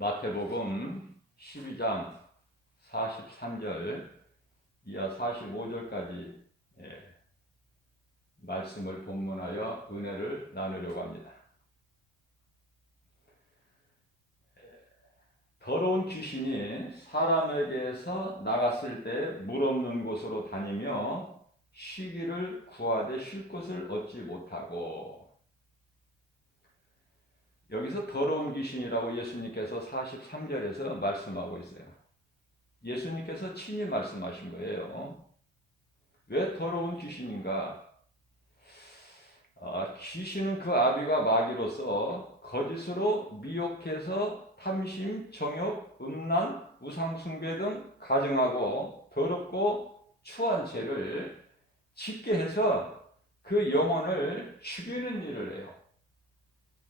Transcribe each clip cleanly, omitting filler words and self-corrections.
마태복음 12장 43절 이하 45절까지 말씀을 본문하여 은혜를 나누려고 합니다. 더러운 귀신이 사람에게서 나갔을 때 물 없는 곳으로 다니며 쉬기를 구하되 쉴 곳을 얻지 못하고, 여기서 더러운 귀신이라고 예수님께서 43절에서 말씀하고 있어요. 예수님께서 친히 말씀하신 거예요. 왜 더러운 귀신인가? 귀신은 그 아비가 마귀로서 거짓으로 미혹해서 탐심, 정욕, 음란, 우상숭배 등 가증하고 더럽고 추한 죄를 짓게 해서 그 영혼을 죽이는 일을 해요.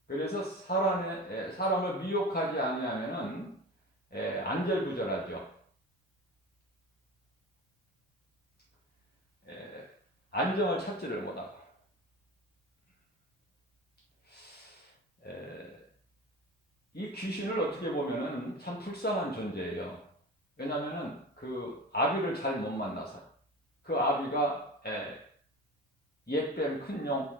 그래서 사람을 미혹하지 아니하면은 안절부절하죠. 안정을 찾지를 못하고. 이 귀신을 어떻게 보면은 참 불쌍한 존재예요. 왜냐하면은 그 아비를 잘 못 만나서, 그 아비가 옛뱀 큰 용,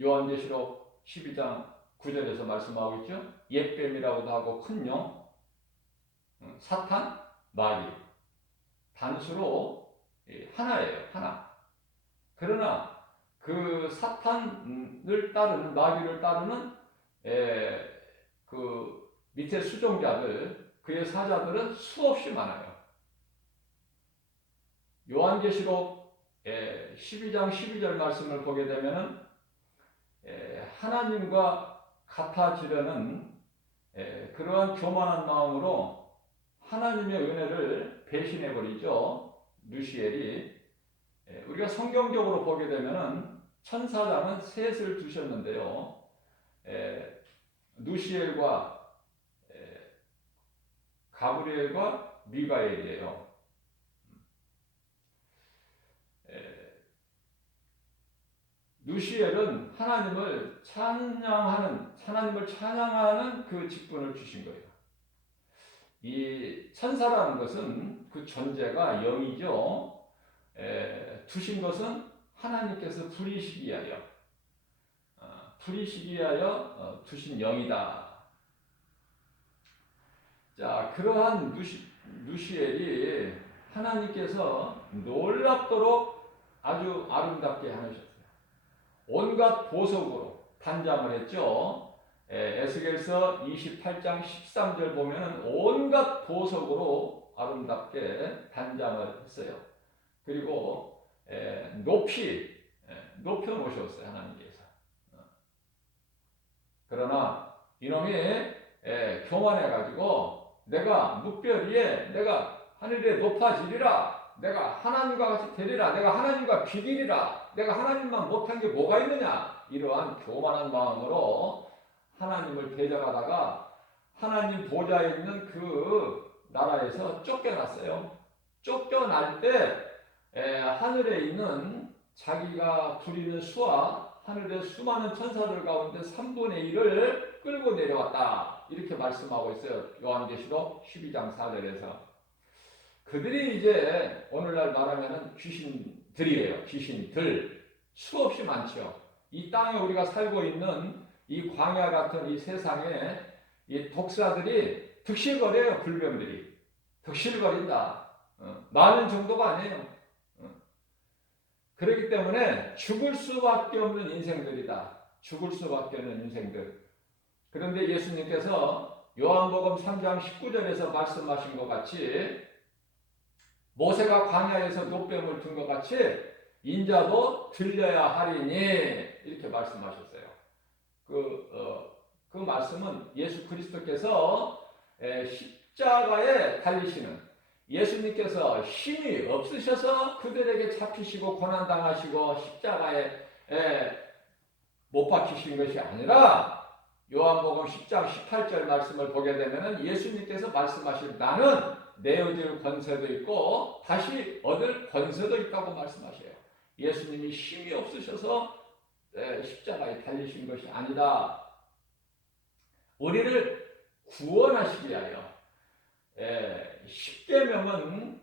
요한계시록 12장 9절에서 말씀하고 있죠. 옛뱀이라고도 하고 큰 용, 사탄, 마귀, 단수로 하나예요. 하나. 그러나 그 사탄을 따르는, 마귀를 따르는 그 밑에 수종자들, 그의 사자들은 수없이 많아요. 요한계시록 12장 12절 말씀을 보게 되면은 하나님과 같아지려는 그러한 교만한 마음으로 하나님의 은혜를 배신해버리죠. 루시엘이. 우리가 성경적으로 보게 되면은 천사장은 셋을 두셨는데요. 누시엘과 가브리엘과 미가엘이에요. 누시엘은 하나님을 찬양하는 그 직분을 주신 거예요. 이 천사라는 것은 그 존재가 영이죠. 두신 것은 하나님께서 불이시기 위하여 두신 영이다. 자, 그러한 누시엘이 하나님께서 놀랍도록 아주 아름답게 하셨어요. 온갖 보석으로 단장을 했죠. 에스겔서 28장 13절 보면은 온갖 보석으로 아름답게 단장을 했어요. 그리고 높여 놓으셨어요, 하나님께서. 그러나 이놈이 교만해가지고 내가 묵별 위에, 내가 하늘에 높아지리라, 내가 하나님과 같이 되리라, 내가 하나님과 비기리라, 내가 하나님만 못한 게 뭐가 있느냐, 이러한 교만한 마음으로 하나님을 대적하다가 하나님 보좌에 있는 그 나라에서 쫓겨났어요. 쫓겨날 때 하늘에 있는 자기가 부리는 수와 하늘의 수많은 천사들 가운데 3분의 1을 끌고 내려왔다, 이렇게 말씀하고 있어요. 요한계시록 12장 4절에서. 그들이 이제 오늘날 말하면 귀신들이에요. 귀신들 수없이 많죠. 이 땅에 우리가 살고 있는 이 광야 같은 이 세상에 이 독사들이 득실거려요. 불병들이 득실거린다. 많은 정도가 아니에요. 그렇기 때문에 죽을 수밖에 없는 인생들이다. 죽을 수밖에 없는 인생들. 그런데 예수님께서 요한복음 3장 19절에서 말씀하신 것 같이, 모세가 광야에서 노뱀을 둔 것 같이 인자도 들려야 하리니, 이렇게 말씀하셨어요. 그 말씀은 예수 그리스도께서 십자가에 달리시는, 예수님께서 힘이 없으셔서 그들에게 잡히시고 고난당하시고 십자가에 못 박히신 것이 아니라, 요한복음 10장 18절 말씀을 보게 되면 예수님께서 말씀하실, 나는 내어질 권세도 있고 다시 얻을 권세도 있다고 말씀하셔요. 예수님이 힘이 없으셔서 십자가에 달리신 것이 아니다. 우리를 구원하시기 위하여. 십계명은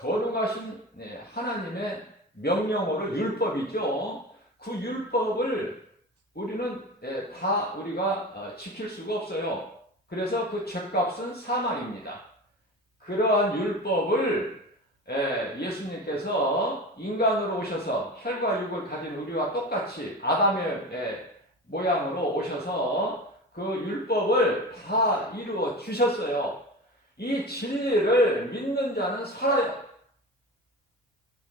거룩하신 하나님의 명령으로 율법이죠. 그 율법을 우리는 다 우리가 지킬 수가 없어요. 그래서 그 죄값은 사망입니다. 그러한 율법을 예수님께서 인간으로 오셔서 혈과 육을 가진 우리와 똑같이 아담의 모양으로 오셔서 그 율법을 다 이루어 주셨어요. 이 진리를 믿는 자는 살아요.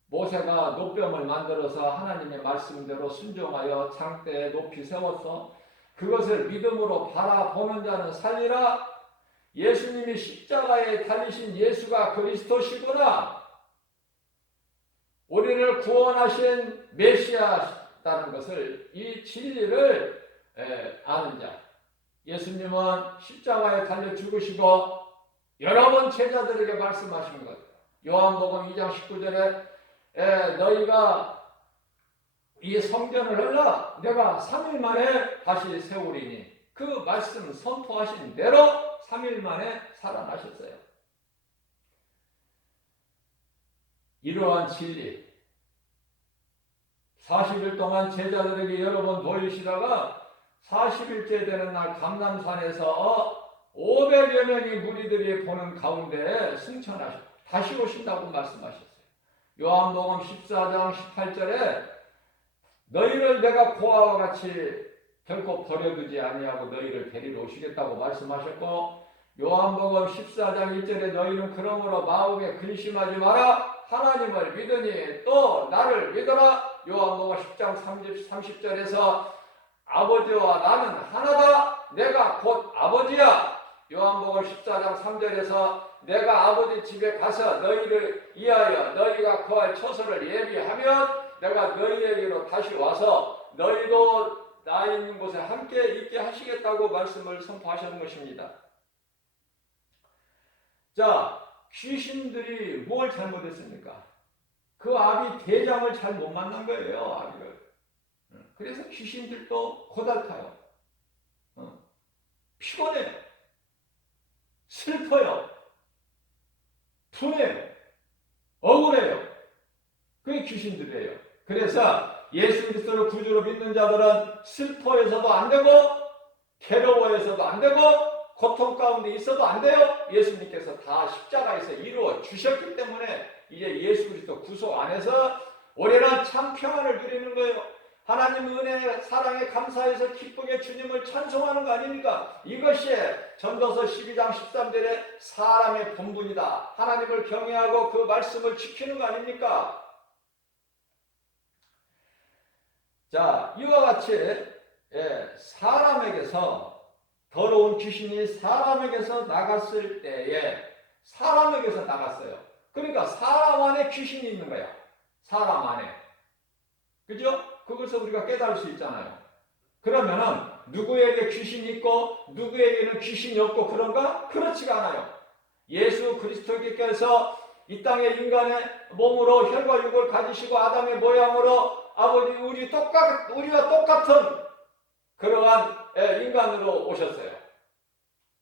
모세가 노뱀을 만들어서 하나님의 말씀대로 순종하여 장대에 높이 세워서 그것을 믿음으로 바라보는 자는 살리라. 예수님이 십자가에 달리신 예수가 그리스도시구나. 우리를 구원하신 메시아다는 것을, 이 진리를 아는 자. 예수님은 십자가에 달려 죽으시고 여러 번 제자들에게 말씀하신 것. 요한복음 2장 19절에 너희가 이 성전을 흘러 내가 3일 만에 다시 세우리니, 그 말씀 선포하신 대로 3일 만에 살아나셨어요. 이러한 진리, 40일 동안 제자들에게 여러 번 보이시다가 40일째 되는 날 감람산에서 500여 명의 무리들이 보는 가운데 승천하셨고 다시 오신다고 말씀하셨어요. 요한복음 14장 18절에 너희를 내가 고아와 같이 결코 버려두지 아니하고 너희를 데리러 오시겠다고 말씀하셨고, 요한복음 14장 1절에 너희는 그러므로 마음에 근심하지 마라. 하나님을 믿으니 또 나를 믿어라. 요한복음 10장 30절에서 아버지와 나는 하나다. 내가 곧 아버지야. 요한복음 14장 3절에서 내가 아버지 집에 가서 너희를 위하여 너희가 거할 처소를 예비하면 내가 너희에게로 다시 와서 너희도 나 있는 곳에 함께 있게 하시겠다고 말씀을 선포하시는 것입니다. 자, 귀신들이 뭘 잘못했습니까? 그 아비 대장을 잘 못 만난 거예요, 아비를. 그래서 귀신들도 고달파요. 피곤해요. 슬퍼요. 분해요. 억울해요. 그게 귀신들이에요. 그래서 예수 그리스도를 구주로 믿는 자들은 슬퍼해서도 안 되고 괴로워해서도 안 되고 고통 가운데 있어도 안 돼요. 예수님께서 다 십자가에서 이루어 주셨기 때문에 이제 예수 그리스도 구속 안에서 우리는 참 평안을 누리는 거예요. 하나님 은혜 사랑에 감사해서 기쁘게 주님을 찬송하는 거 아닙니까? 이것이 전도서 12장 13절에 사람의 본분이다. 하나님을 경외하고 그 말씀을 지키는 거 아닙니까? 자, 이와 같이 사람에게서 더러운 귀신이 사람에게서 나갔을 때에 사람에게서 나갔어요. 그러니까 사람 안에 귀신이 있는 거야. 사람 안에. 그죠? 그것을 우리가 깨달을 수 있잖아요. 그러면은 누구에게 귀신이 있고 누구에게는 귀신이 없고 그런가? 그렇지가 않아요. 예수 그리스도께서 이 땅에 인간의 몸으로 혈과 육을 가지시고 아담의 모양으로 아버지 우리와 똑같은 그러한 인간으로 오셨어요.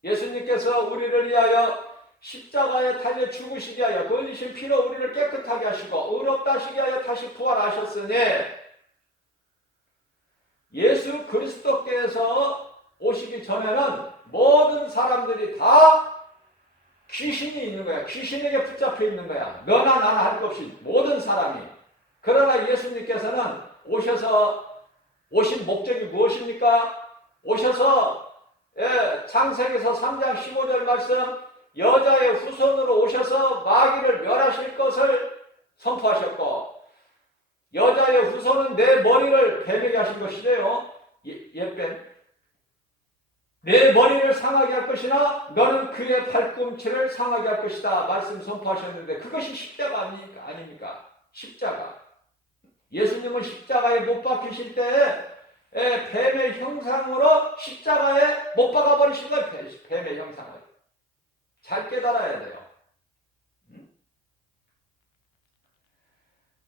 예수님께서 우리를 위하여 십자가에 달려 죽으시기 위하여 그 흘리신 피로 우리를 깨끗하게 하시고 의롭다 하시기 위하여 다시 부활하셨으니 예수 그리스도께서 오시기 전에는 모든 사람들이 다 귀신이 있는 거야. 귀신에게 붙잡혀 있는 거야. 너나 나나 할 것 없이 모든 사람이. 그러나 예수님께서는 오신 목적이 무엇입니까? 오셔서 창세기에서 3장 15절 말씀 여자의 후손으로 오셔서 마귀를 멸하실 것을 선포하셨고 여자의 후손은 내 머리를 뱀에게 하신 것이래요. 옛뱀. 내 머리를 상하게 할 것이나 너는 그의 발꿈치를 상하게 할 것이다. 말씀 선포하셨는데 그것이 십자가 아닙니까? 십자가. 예수님은 십자가에 못 박히실 때에 뱀의 형상으로 십자가에 못 박아버리신 거예요. 뱀의 형상을. 잘 깨달아야 돼요.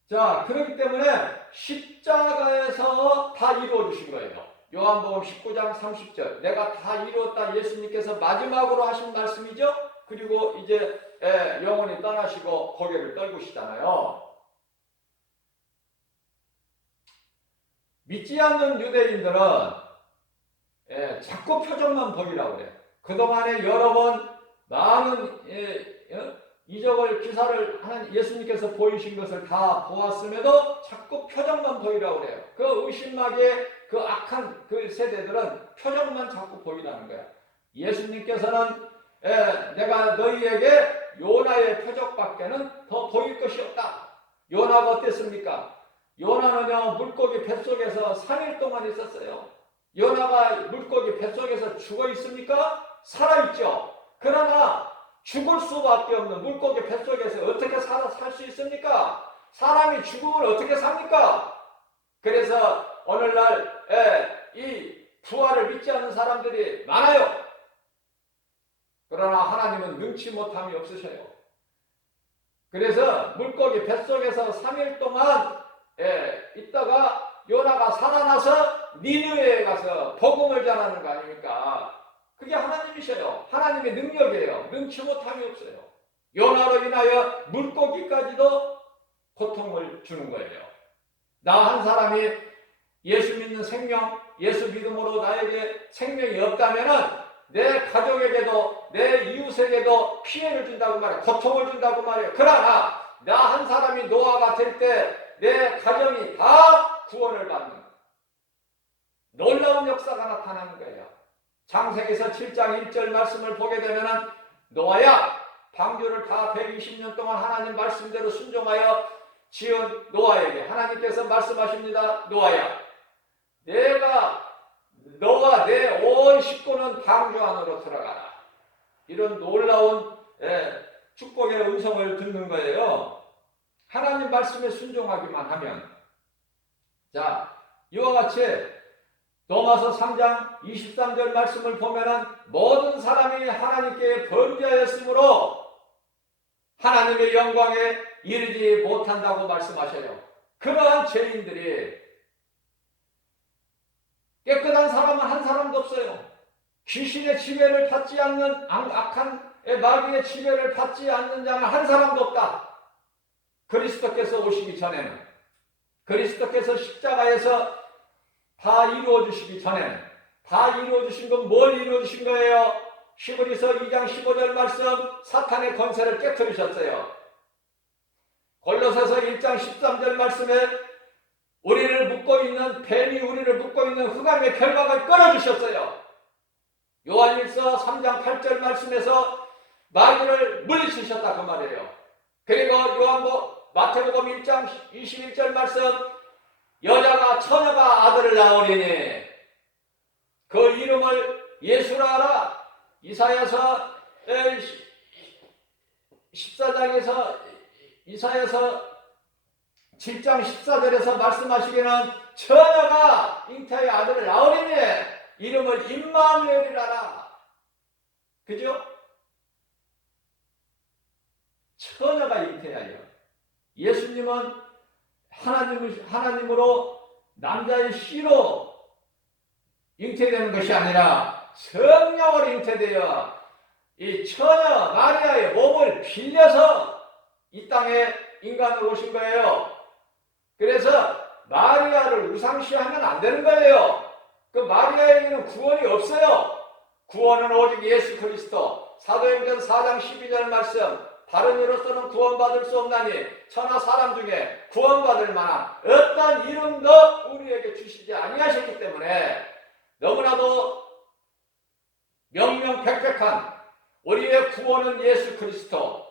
자, 그렇기 때문에 십자가에서 다 이루어 주신 거예요. 요한복음 19장 30절. 내가 다 이루었다. 예수님께서 마지막으로 하신 말씀이죠. 그리고 이제 영원히 떠나시고 고개를 떨구시잖아요. 믿지 않는 유대인들은 자꾸 표정만 보이라고 그래요. 그동안에 여러 번 많은 이적을 기사를 예수님께서 보이신 것을 다 보았음에도 자꾸 표정만 보이라고 그래요. 그 의심하게 그 악한 그 세대들은 표정만 자꾸 보이라는 거야. 예수님께서는 내가 너희에게 요나의 표적밖에는 더 보일 것이 없다. 요나가 어땠습니까? 요나는요 물고기 뱃속에서 3일 동안 있었어요. 요나가 물고기 뱃속에서 죽어 있습니까? 살아있죠. 그러나 죽을 수밖에 없는 물고기 뱃속에서 어떻게 살 수 있습니까? 사람이 죽음을 어떻게 삽니까? 그래서 오늘날 이 부활을 믿지 않는 사람들이 많아요. 그러나 하나님은 능치 못함이 없으셔요. 그래서 물고기 뱃속에서 3일 동안 있다가 요나가 살아나서 니느웨에 가서 복음을 전하는 거 아닙니까? 그게 하나님이셔요. 하나님의 능력이에요. 능치 못함이 없어요. 요나로 인하여 물고기까지도 고통을 주는 거예요. 나 한 사람이 예수 믿는 생명, 예수 믿음으로 나에게 생명이 없다면은 내 가족에게도 내 이웃에게도 피해를 준다고 말해요. 고통을 준다고 말해요. 그러나 나 한 사람이 노아가 될 때 내 가정이 다 구원을 받는 놀라운 역사가 나타나는 거예요. 창세기서 7장 1절 말씀을 보게 되면 노아야 방주를 다 120년 동안 하나님 말씀대로 순종하여 지은 노아에게 하나님께서 말씀하십니다. 노아야 너와 내 온 식구는 방주 안으로 들어가라. 이런 놀라운 축복의 음성을 듣는 거예요. 하나님 말씀에 순종하기만 하면. 자, 이와 같이 로마서 3장 23절 말씀을 보면은 모든 사람이 하나님께 범죄하였으므로 하나님의 영광에 이르지 못한다고 말씀하셔요. 그러한 죄인들이 깨끗한 사람은 한 사람도 없어요. 귀신의 지배를 받지 않는 악한 마귀의 지배를 받지 않는 자는 한 사람도 없다. 그리스도께서 오시기 전에는, 그리스도께서 십자가에서 다 이루어주시기 전에는, 다 이루어주신 건 뭘 이루어주신 거예요? 히브리서 2장 15절 말씀, 사탄의 권세를 깨뜨리셨어요. 골로새서 1장 13절 말씀에 우리를 묶고 있는 뱀이 우리를 묶고 있는 흑암의 결박을 끊어주셨어요. 요한일서 3장 8절 말씀에서 마귀를 물리치셨다 그 말이에요. 그리고 마태복음 1장 21절 말씀, 처녀가 아들을 낳으리니 그 이름을 예수라 하라. 이사야서 14장에서 이사야서 7장 14절에서 말씀하시기는 처녀가 잉태의 아들을 낳으리니 이름을 임마누엘이라라. 그죠? 처녀가 잉태하여 예수님은 하나님으로 남자의 씨로 잉태되는 것이 아니라 성령으로 잉태되어 이 처녀 마리아의 몸을 빌려서 이 땅에 인간으로 오신 거예요. 그래서 마리아를 우상시하면 안 되는 거예요. 그 마리아에게는 구원이 없어요. 구원은 오직 예수 그리스도. 사도행전 4장 12절 말씀, 다른 이로서는 구원받을 수 없나니 천하 사람 중에 구원받을 만한 어떤 이름도 우리에게 주시지 아니하셨기 때문에 너무나도 명명백백한 우리의 구원은 예수 그리스도.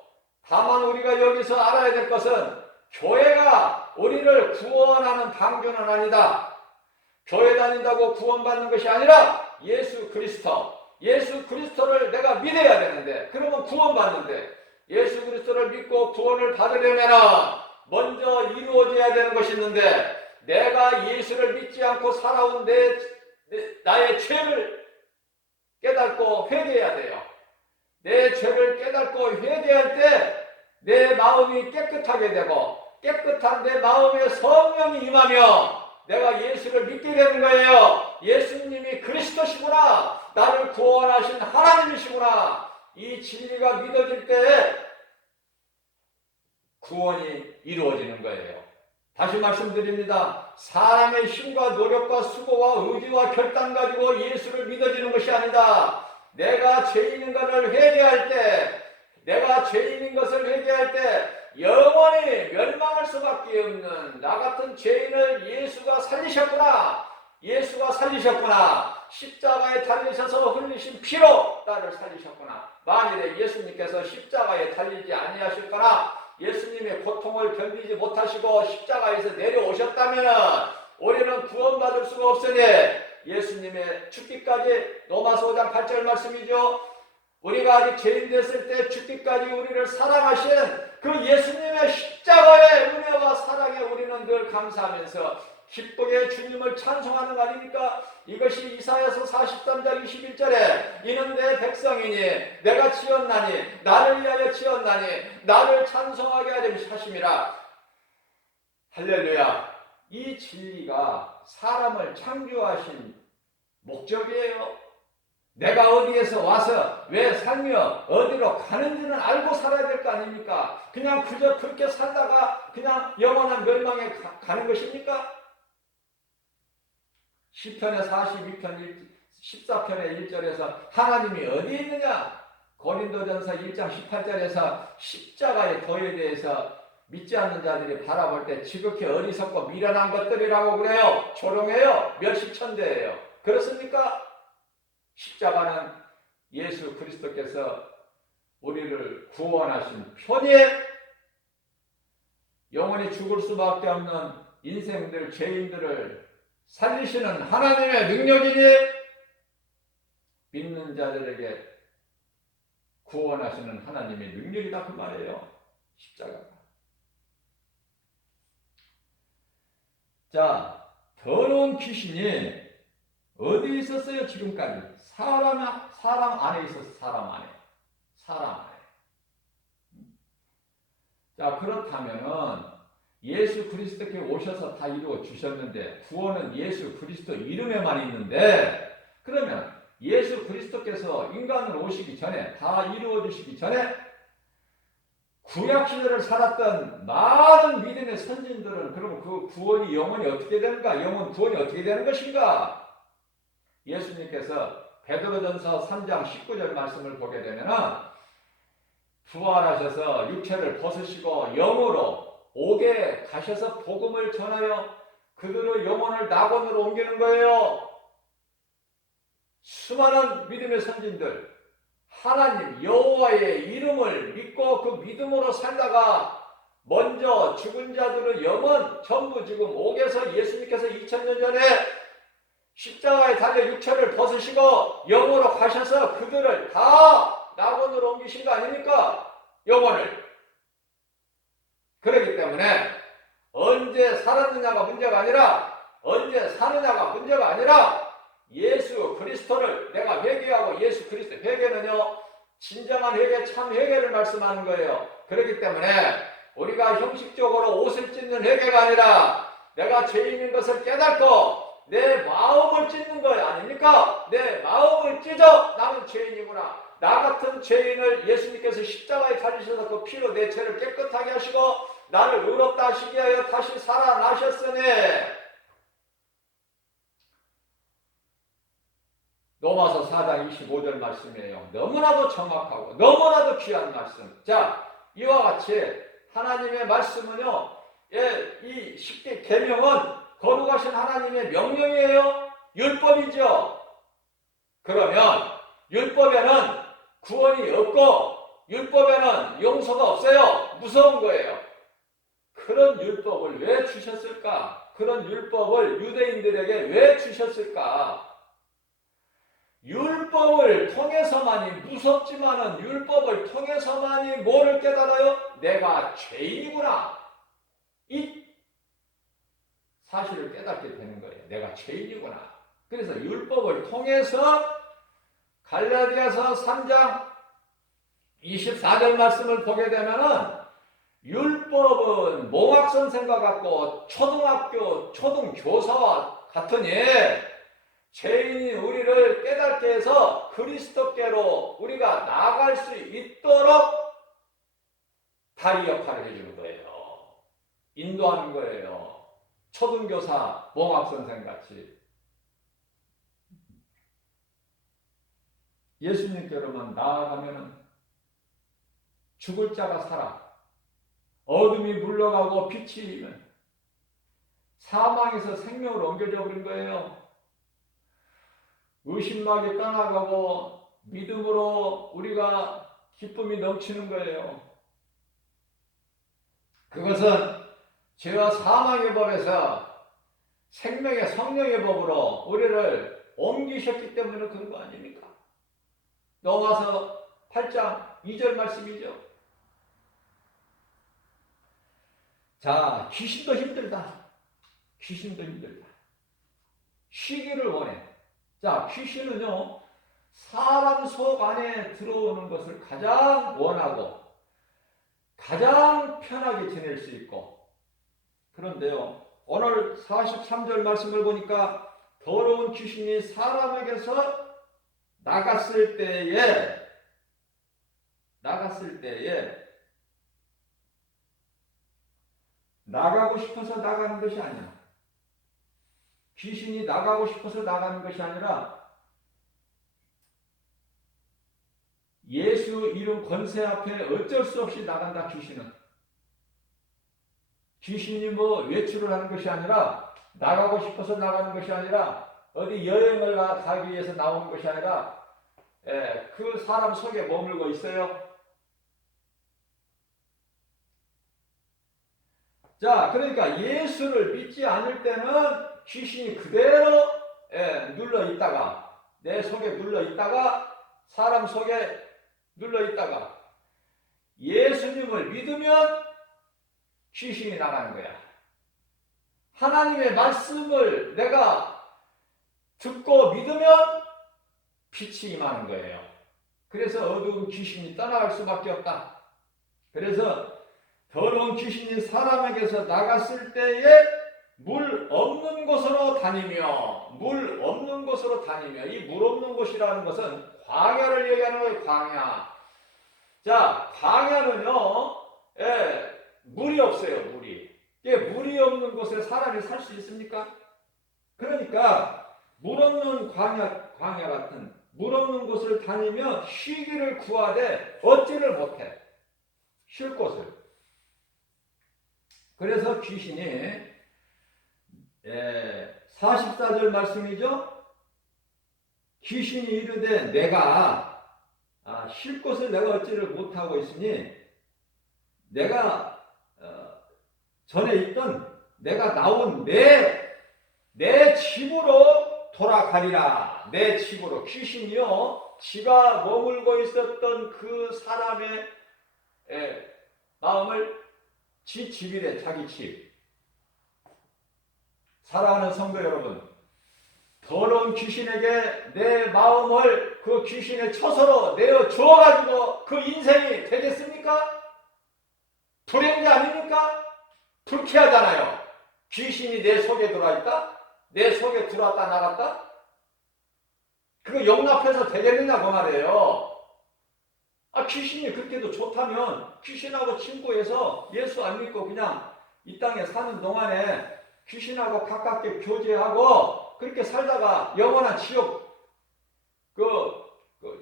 다만 우리가 여기서 알아야 될 것은 교회가 우리를 구원하는 방주는 아니다. 교회 다닌다고 구원받는 것이 아니라 예수 그리스도. 예수 그리스도를 내가 믿어야 되는데, 그러면 구원받는데, 예수 그리스도를 믿고 구원을 받으려면 먼저 이루어져야 되는 것이 있는데, 내가 예수를 믿지 않고 살아온 나의 죄를 깨닫고 회개해야 돼요. 내 죄를 깨닫고 회개할 때 내 마음이 깨끗하게 되고, 깨끗한 내 마음에 성령이 임하며 내가 예수를 믿게 되는 거예요. 예수님이 그리스도시구나, 나를 구원하신 하나님이시구나, 이 진리가 믿어질 때에 구원이 이루어지는 거예요. 다시 말씀드립니다. 사람의 힘과 노력과 수고와 의지와 결단 가지고 예수를 믿어지는 것이 아니다. 내가 죄인인 것을 회개할 때, 내가 죄인인 것을 회개할 때 영원히 멸망할 수밖에 없는 나 같은 죄인을 예수가 살리셨구나. 예수가 살리셨구나. 십자가에 달리셔서 흘리신 피로 나를 살리셨구나. 만일에 예수님께서 십자가에 달리지 아니하셨거나 예수님의 고통을 견디지 못하시고 십자가에서 내려오셨다면 우리는 구원받을 수가 없으니, 예수님의 죽기까지, 로마서 5장 8절 말씀이죠. 우리가 아직 죄인 됐을 때 죽기까지 우리를 사랑하신 그 예수님의 십자가의 은혜와 사랑에 우리는 늘 감사하면서 기쁘게 주님을 찬송하는 거 아닙니까? 이것이 이사야서 43장 21절에 이는 내 백성이니 내가 지었나니 나를 위하여 지었나니 나를 찬송하게 하심이라. 할렐루야. 이 진리가 사람을 창조하신 목적이에요. 내가 어디에서 와서 왜 살며 어디로 가는지는 알고 살아야 될 거 아닙니까? 그냥 그저 그렇게 살다가 그냥 영원한 멸망에 가는 것입니까? 시편의 42편 14편의 1절에서 하나님이 어디에 있느냐? 고린도전서 1장 18절에서 십자가의 도에 대해서 믿지 않는 자들이 바라볼 때 지극히 어리석고 미련한 것들이라고 그래요. 조롱해요. 멸시천대예요. 그렇습니까? 십자가는 예수 그리스도께서 우리를 구원하신 표에 영원히 죽을 수밖에 없는 인생들, 죄인들을 살리시는 하나님의 능력이니 믿는 자들에게 구원하시는 하나님의 능력이다 그 말이에요. 십자가가. 자, 더러운 귀신이 어디 있었어요? 지금까지 사람 안에 있었어. 사람 안에. 자, 그렇다면은 예수 그리스도께 오셔서 다 이루어 주셨는데 구원은 예수 그리스도 이름에만 있는데, 그러면 예수 그리스도께서 인간으로 오시기 전에 다 이루어 주시기 전에 구약 시대를 살았던 많은 믿음의 선진들은 그럼 그 구원이 영원히 어떻게 되는가? 영원 구원이 어떻게 되는 것인가? 예수님께서 베드로전서 3장 19절 말씀을 보게 되면 부활하셔서 육체를 벗으시고 영으로 옥에 가셔서 복음을 전하여 그들의 영혼을 낙원으로 옮기는 거예요. 수많은 믿음의 선진들, 하나님 여호와의 이름을 믿고 그 믿음으로 살다가 먼저 죽은 자들의 영혼 전부 지금 옥에서 예수님께서 2000년 전에 십자가에 달려 육체를 벗으시고 영으로 가셔서 그들을 다 낙원으로 옮기신 거 아닙니까? 영혼을. 그렇기 때문에 언제 살았느냐가 문제가 아니라, 언제 사느냐가 문제가 아니라 예수 그리스도를 내가 회개하고, 예수 그리스도 회개는요 진정한 회개, 참 회개를 말씀하는 거예요. 그렇기 때문에 우리가 형식적으로 옷을 찢는 회개가 아니라 내가 죄인인 것을 깨닫고 내 마음을 찢는 거예요. 아닙니까? 내 마음을 찢어 나는 죄인이구나. 나 같은 죄인을 예수님께서 십자가에 달리셔서 그 피로 내 죄를 깨끗하게 하시고 나를 의롭다 하시기 위하여 다시 살아나셨으니, 로마서 4장 25절 말씀이에요. 너무나도 정확하고 너무나도 귀한 말씀. 자, 이와 같이 하나님의 말씀은요, 이 십계 계명은 거룩하신 하나님의 명령이에요. 율법이죠. 그러면 율법에는 구원이 없고 율법에는 용서가 없어요. 무서운 거예요. 그런 율법을 왜 주셨을까? 그런 율법을 유대인들에게 왜 주셨을까? 율법을 통해서만이, 무섭지만은 율법을 통해서만이 뭐를 깨달아요? 내가 죄인이구나. 이 사실을 깨닫게 되는 거예요. 내가 죄인이구나. 그래서 율법을 통해서 갈라디아서 3장 24절 말씀을 보게 되면은 율법은 몽학 선생과 같고 초등학교 초등교사와 같으니 죄인이 우리를 깨닫게 해서 그리스도께로 우리가 나아갈 수 있도록 다리 역할을 해주는 거예요. 인도하는 거예요. 초등교사, 몽학선생 같이. 예수님께로만 나아가면 죽을 자가 살아. 어둠이 물러가고 빛이 이면 사망에서 생명으로 옮겨져 버린 거예요. 의심막이 떠나가고 믿음으로 우리가 기쁨이 넘치는 거예요. 그것은 죄와 사망의 법에서 생명의 성령의 법으로 우리를 옮기셨기 때문에 그런 거 아닙니까? 로마서 8장 2절 말씀이죠. 자, 귀신도 힘들다. 귀신도 힘들다. 쉬기를 원해. 자, 귀신은요, 사람 속 안에 들어오는 것을 가장 원하고 가장 편하게 지낼 수 있고, 그런데요, 오늘 43절 말씀을 보니까 더러운 귀신이 사람에게서 나갔을 때에 나가고 싶어서 나가는 것이 아니야. 귀신이 나가고 싶어서 나가는 것이 아니라 예수 이름 권세 앞에 어쩔 수 없이 나간다. 귀신이 뭐 외출을 하는 것이 아니라, 나가고 싶어서 나가는 것이 아니라, 어디 여행을 가기 위해서 나오는 것이 아니라, 그 사람 속에 머물고 있어요. 자, 그러니까 예수를 믿지 않을 때는 귀신이 그대로 눌러 있다가, 내 속에 눌러 있다가, 사람 속에 눌러 있다가, 예수님을 믿으면 귀신이 나가는 거야. 하나님의 말씀을 내가 듣고 믿으면 빛이 임하는 거예요. 그래서 어두운 귀신이 떠나갈 수밖에 없다. 그래서 더러운 귀신이 사람에게서 나갔을 때에 물 없는 곳으로 다니며, 이 물 없는 곳이라는 것은 광야를 얘기하는 거예요. 광야. 자, 광야는요, 물이 없어요. 물이 없는 곳에 사람이 살 수 있습니까? 그러니까 물 없는 광야 같은 물 없는 곳을 다니며 쉬기를 구하되 얻지를 못해. 쉴 곳을. 그래서 귀신이 44절 말씀이죠. 귀신이 이르되 내가 쉴 곳을 내가 얻지를 못하고 있으니 내가 전에 있던 내가 나온 내 집으로 돌아가리라. 내 집으로. 귀신이요, 지가 머물고 있었던 그 사람의 마음을 지 집이래. 자기 집. 사랑하는 성도 여러분, 더러운 귀신에게 내 마음을 그 귀신의 처소로 내어 주어가지고 그 인생이 되겠습니까? 불행자 아닙니까? 불쾌하잖아요. 귀신이 내 속에 들어있다? 내 속에 들어왔다 나갔다? 그거 용납해서 되겠느냐 그 말이에요. 귀신이 그렇게도 좋다면 귀신하고 친구해서 예수 안 믿고 그냥 이 땅에 사는 동안에 귀신하고 가깝게 교제하고 그렇게 살다가 영원한 지옥,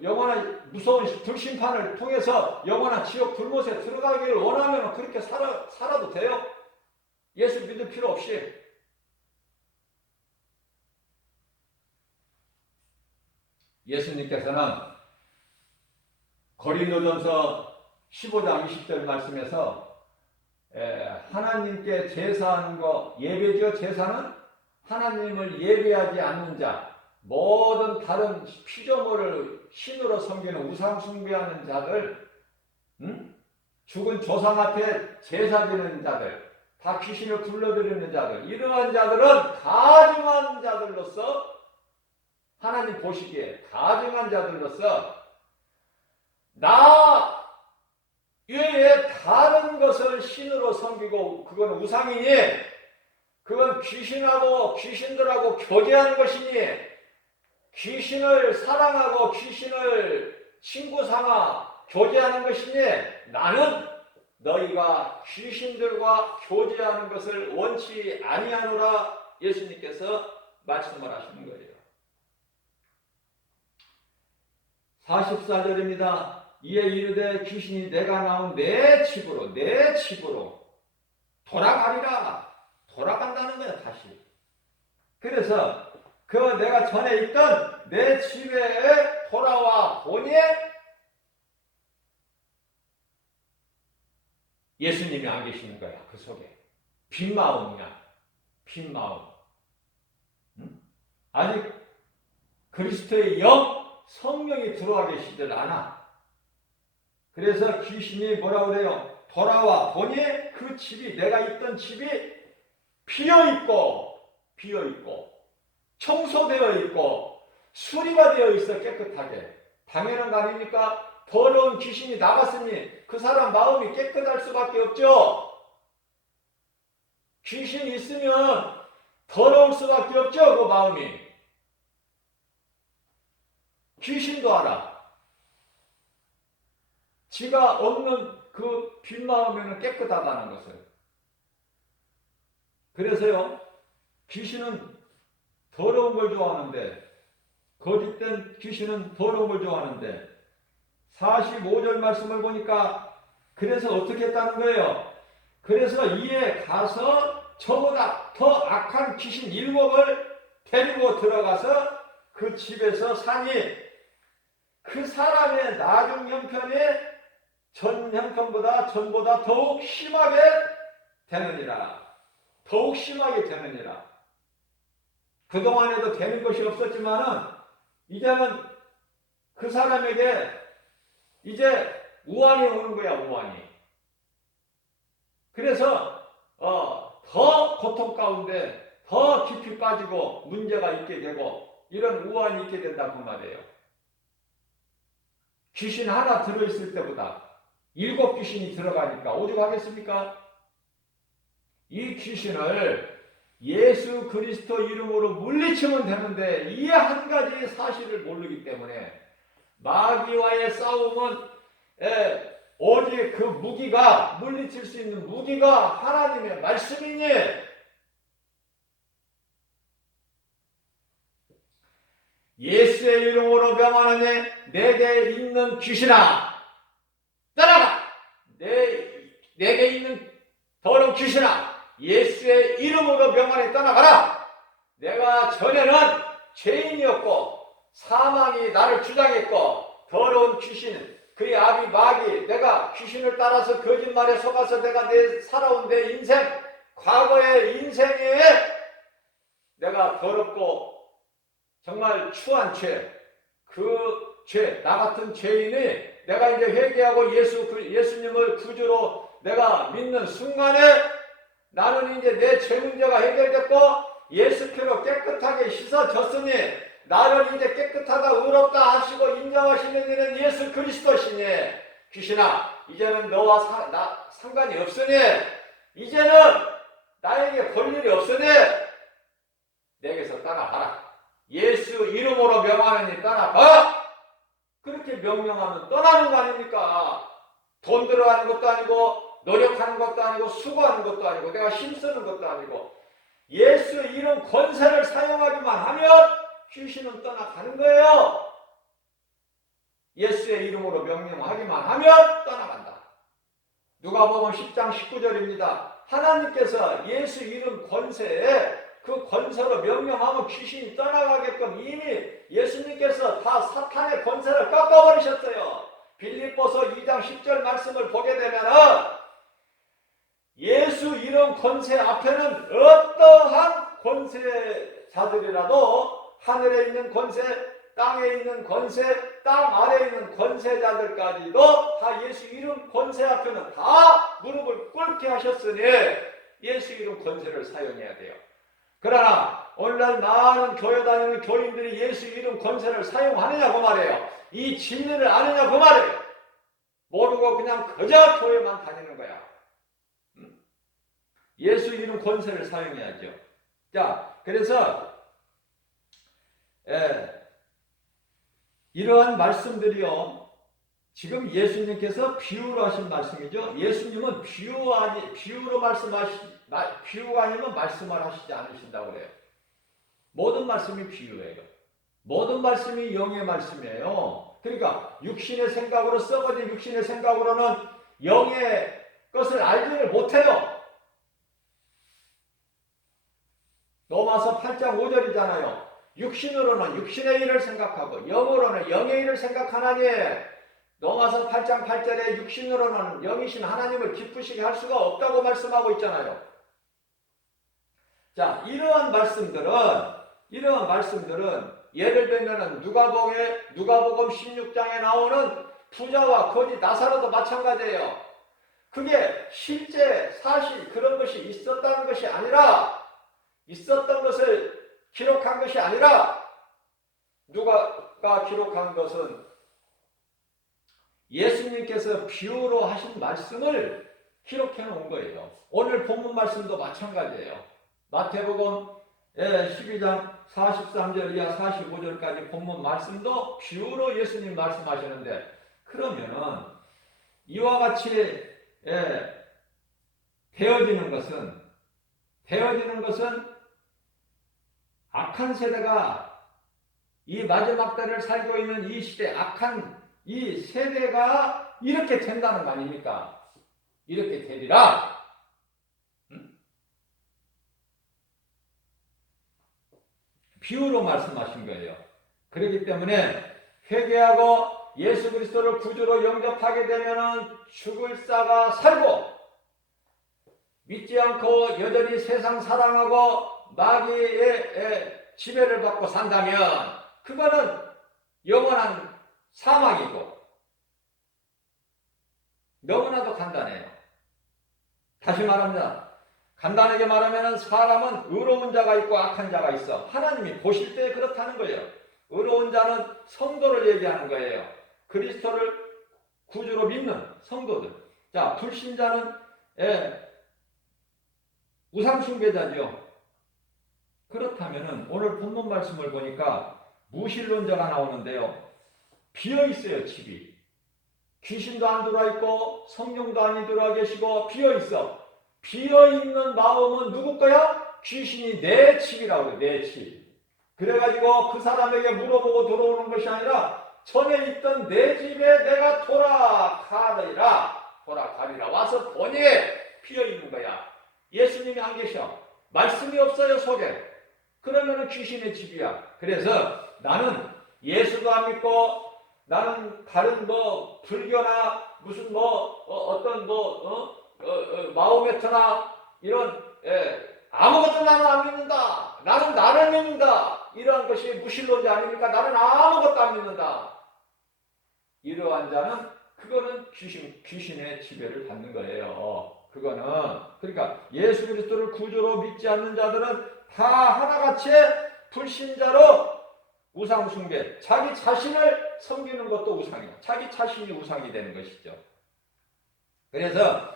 영원한 무서운 불심판을 통해서 영원한 지옥 불못에 들어가기를 원하면 그렇게 살아도 돼요. 예수 믿을 필요 없이. 예수님께서는 고린도전서 15장 20절 말씀에서 하나님께 제사하는 거, 예배죠. 제사는 하나님을 예배하지 않는 자, 모든 다른 피조물을 신으로 섬기는 우상 숭배하는 자들, 죽은 조상 앞에 제사 드리는 자들, 다 귀신을 불러들이는 자들, 이러한 자들은 가증한 자들로서, 하나님 보시기에 가증한 자들로서 나 외에 다른 것을 신으로 섬기고, 그건 우상이니, 그건 귀신들하고 교제하는 것이니, 귀신을 사랑하고 귀신을 친구 삼아 교제하는 것이니 나는 너희가 귀신들과 교제하는 것을 원치 아니하노라 예수님께서 말씀을 하시는 거예요. 44절입니다. 이에 이르되 귀신이 내가 나온 내 집으로 돌아가리라. 돌아간다는 거야 다시. 그래서 그 내가 전에 있던 내 집에 돌아와 보니 예수님이 안 계시는 거야. 그 속에 빈 마음이야. 빈 마음. 아직 그리스도의 영 성령이 들어와 계시질 않아. 그래서 귀신이 뭐라 그래요? 돌아와 보니 그 집이 내가 있던 집이 비어있고 청소되어 있고 수리가 되어 있어. 깨끗하게. 당연한 거 아닙니까? 더러운 귀신이 나갔으니 그 사람 마음이 깨끗할 수밖에 없죠. 귀신이 있으면 더러울 수밖에 없죠. 그 마음이. 귀신도 알아. 지가 없는 그 빈 마음에는 깨끗하다는 것을. 그래서요, 귀신은 더러운 걸 좋아하는데, 거짓된 귀신은 더러운 걸 좋아하는데, 45절 말씀을 보니까 그래서 어떻게 했다는 거예요? 그래서 이에 가서 저보다 더 악한 귀신 7을 데리고 들어가서 그 집에서 사니 그 사람의 나중 형편이 전 형편보다 전보다 더욱 심하게 되느니라. 더욱 심하게 되느니라. 그동안에도 되는 것이 없었지만은 이제는 그 사람에게 이제 우환이 오는 거야. 우환이. 그래서 더 고통 가운데 더 깊이 빠지고 문제가 있게 되고 이런 우환이 있게 된다고 말이에요. 귀신 하나 들어있을 때보다 7 귀신이 들어가니까 오죽하겠습니까? 이 귀신을 예수 그리스도 이름으로 물리치면 되는데 이 한 가지 사실을 모르기 때문에 마귀와의 싸움은 오직 그 무기가, 물리칠 수 있는 무기가 하나님의 말씀이니 예수의 이름으로 명하노니 내게 있는 귀신아 떠나가. 내게 있는 더러운 귀신아 예수의 이름으로 명하니 떠나가라. 내가 전에는 죄인이었고 사망이 나를 주장했고 더러운 귀신 그의 아비 마귀 내가 귀신을 따라서 거짓말에 속아서 내가 살아온 내 인생 과거의 인생에 내가 더럽고 정말 추한 죄, 그 죄, 나 같은 죄인이 내가 이제 회개하고 예수님을 구주로 내가 믿는 순간에 나는 이제 내 죄 문제가 해결됐고 예수께로 깨끗하게 씻어졌으니 나를 이제 깨끗하다 의롭다 하시고 인정하시는 이는 예수 그리스도시니 귀신아 이제는 너와 나 상관이 없으니 이제는 나에게 볼 일이 없으니 내게서 떠나가라. 예수 이름으로 명하느니 떠나가. 그렇게 명령하면 떠나는 거 아닙니까? 돈 들어가는 것도 아니고 노력하는 것도 아니고 수고하는 것도 아니고 내가 힘쓰는 것도 아니고 예수 이름 권세를 사용하기만 하면 귀신은 떠나가는 거예요. 예수의 이름으로 명령하기만 하면 떠나간다. 누가복음 10장 19절입니다. 하나님께서 예수 이름 권세에 그 권세로 명령하면 귀신이 떠나가게끔 이미 예수님께서 다 사탄의 권세를 꺾어버리셨어요. 빌립보서 2장 10절 말씀을 보게 되면은 예수 이름 권세 앞에는 어떠한 권세자들이라도 하늘에 있는 권세, 땅에 있는 권세, 땅 아래에 있는 권세자들까지도 다 예수 이름 권세 앞에는 다 무릎을 꿇게 하셨으니 예수 이름 권세를 사용해야 돼요. 그러나 오늘날 많은 교회 다니는 교인들이 예수 이름 권세를 사용하느냐고 말이에요. 이 진리를 아느냐고 말이에요. 모르고 그냥 그저 교회만 다니는 거야. 예수 이름 권세를 사용해야죠. 자, 그래서 이러한 말씀들이요. 지금 예수님께서 비유로 하신 말씀이죠. 예수님은 비유가 아니면 말씀을 하시지 않으신다고 그래요. 모든 말씀이 비유예요. 모든 말씀이 영의 말씀이에요. 그러니까 육신의 생각으로 썩어진 육신의 생각으로는 영의 것을 알지를 못해요. 로마서 8장 5절이잖아요. 육신으로는 육신의 일을 생각하고 영으로는 영의 일을 생각하나니 로마서 8장 8절에 육신으로는 영이신 하나님을 기쁘시게 할 수가 없다고 말씀하고 있잖아요. 자, 이러한 말씀들은 예를 들면 누가복음 16장에 나오는 부자와 거지 나사로도 마찬가지예요. 그게 실제 사실 그런 것이 있었던 것이 아니라 있었던 것을 기록한 것이 아니라 누가가 기록한 것은 예수님께서 비유로 하신 말씀을 기록해 놓은 거예요. 오늘 본문 말씀도 마찬가지예요. 마태복음 12장 43절 이하 45절까지 본문 말씀도 비유로 예수님 말씀하시는데, 그러면은 이와 같이 되어지는 것은 악한 세대가, 이 마지막 때를 살고 있는 이 시대, 악한 이 세대가 이렇게 된다는 거 아닙니까? 이렇게 되리라. 비유로 말씀하신 거예요. 그렇기 때문에 회개하고 예수 그리스도를 구주로 영접하게 되면은 죽을 자가 살고, 믿지 않고 여전히 세상 사랑하고 마귀의 지배를 받고 산다면 그거는 영원한 사망이고, 너무나도 간단해요. 다시 말합니다. 간단하게 말하면 사람은 의로운 자가 있고 악한 자가 있어. 하나님이 보실 때 그렇다는 거예요. 의로운 자는 성도를 얘기하는 거예요. 그리스도를 구주로 믿는 성도들. 자, 불신자는 우상숭배자죠. 그렇다면 오늘 본문 말씀을 보니까 무신론자가 나오는데요. 비어있어요, 집이. 귀신도 안 들어와 있고 성령도 안 들어와 계시고 비어있어. 비어있는 마음은 누구 거야? 귀신이 내 집이라고 해요. 내 집. 그래가지고 그 사람에게 물어보고 들어오는 것이 아니라 전에 있던 내 집에 내가 돌아가리라. 와서 보니 비어있는 거야. 예수님이 안 계셔. 말씀이 없어요, 속에. 그러면 귀신의 집이야. 그래서 나는 예수도 안 믿고 나는 다른 불교나 무슨 마호메트나 이런 아무것도 나는 안 믿는다. 나는 나를 믿는다. 이러한 것이 무신론자 아닙니까? 나는 아무것도 안 믿는다. 이러한 자는 그거는 귀신의 지배를 받는 거예요. 그거는 그러니까 예수 그리스도를 구주로 믿지 않는 자들은 다 하나같이 불신자로 우상숭배, 자기 자신을 섬기는 것도 우상이에요. 자기 자신이 우상이 되는 것이죠. 그래서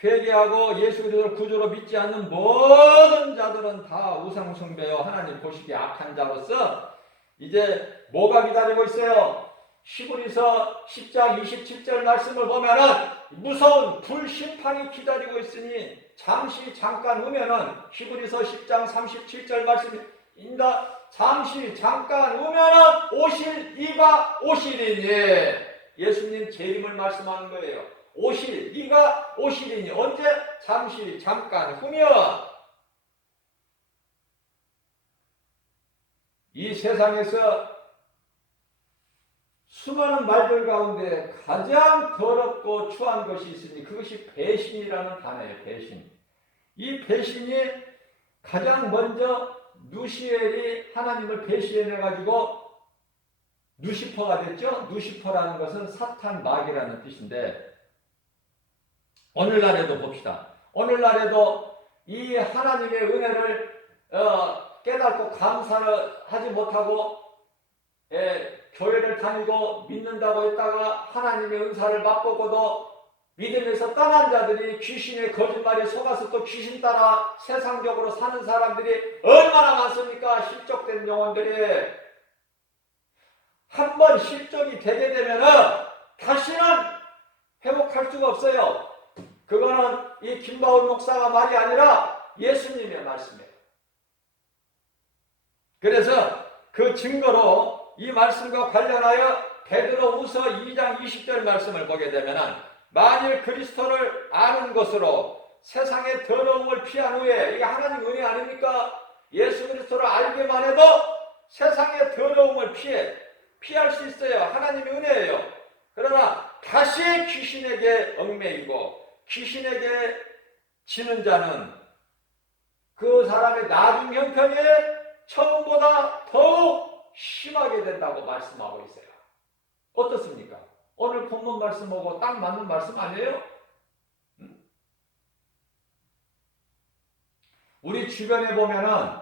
회개하고 예수 그리스도를 구주로 믿지 않는 모든 자들은 다 우상숭배요, 하나님 보시기에 악한 자로서 이제 뭐가 기다리고 있어요? 히브리서 10장 27절 말씀을 보면은 무서운 불심판이 기다리고 있으니 잠깐 우면은 히브리서 10장 37절 말씀입니다. 잠깐 우면은 오실 이가 오시리니, 예수님 재림을 말씀하는 거예요. 이가 오시리니 언제? 잠깐 후면. 이 세상에서 수많은 말들 가운데 가장 더럽고 추한 것이 있으니 그것이 배신이라는 단어예요. 배신. 이 배신이 가장 먼저 누시엘이 하나님을 배신해가지고 누시퍼가 됐죠. 누시퍼라는 것은 사탄, 마귀라는 뜻인데, 오늘날에도 봅시다. 오늘날에도 이 하나님의 은혜를 깨닫고 감사를 하지 못하고 교회를 다니고 믿는다고 했다가 하나님의 은사를 맛보고도 믿음에서 떠난 자들이 귀신의 거짓말에 속아서 또 귀신 따라 세상적으로 사는 사람들이 얼마나 많습니까? 실족된 영혼들이. 한 번 실족이 되게 되면은 다시는 회복할 수가 없어요. 그거는 이 김바울 목사가 말이 아니라 예수님의 말씀이에요. 그래서 그 증거로 이 말씀과 관련하여 베드로후서 2장 20절 말씀을 보게 되면은 만일 그리스도를 아는 것으로 세상의 더러움을 피한 후에, 이게 하나님 은혜 아닙니까? 예수 그리스도를 알기만 해도 세상의 더러움을 피할 수 있어요. 하나님의 은혜예요. 그러나 다시 귀신에게 얽매이고 귀신에게 지는 자는 그 사람의 나중 형편이 처음보다 더욱 심하게 된다고 말씀하고 있어요. 어떻습니까? 오늘 본문 말씀하고 딱 맞는 말씀 아니에요? 우리 주변에 보면은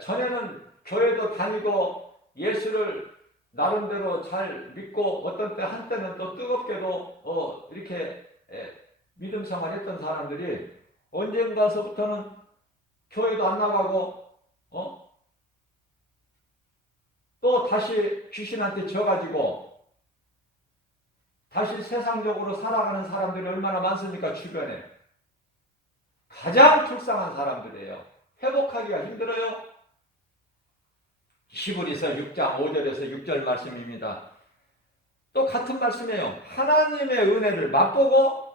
전에는 교회도 다니고 예수를 나름대로 잘 믿고 어떤 때 한때는 또 뜨겁게도 이렇게 믿음 생활했던 사람들이 언젠가서부터는 교회도 안 나가고 또 다시 귀신한테 져가지고 다시 세상적으로 살아가는 사람들이 얼마나 많습니까? 주변에. 가장 불쌍한 사람들이에요. 회복하기가 힘들어요. 히브리서 6장 5절에서 6절 말씀입니다. 또 같은 말씀이에요. 하나님의 은혜를 맛보고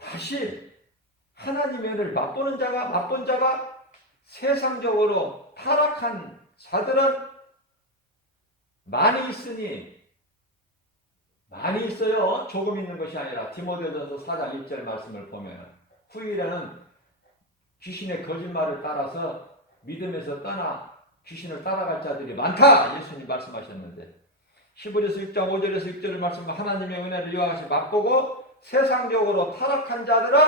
다시 하나님의 은혜를 맛본 자가 세상적으로 타락한 자들은 많이 있어요. 조금 있는 것이 아니라 디모데전서 4장 1절 말씀을 보면 후일에는 귀신의 거짓말을 따라서 믿음에서 떠나 귀신을 따라갈 자들이 많다. 예수님 말씀하셨는데 히브리서 6장 5절에서 6절을 말씀하면 하나님의 은혜를 이와 같이 맛보고 세상적으로 타락한 자들은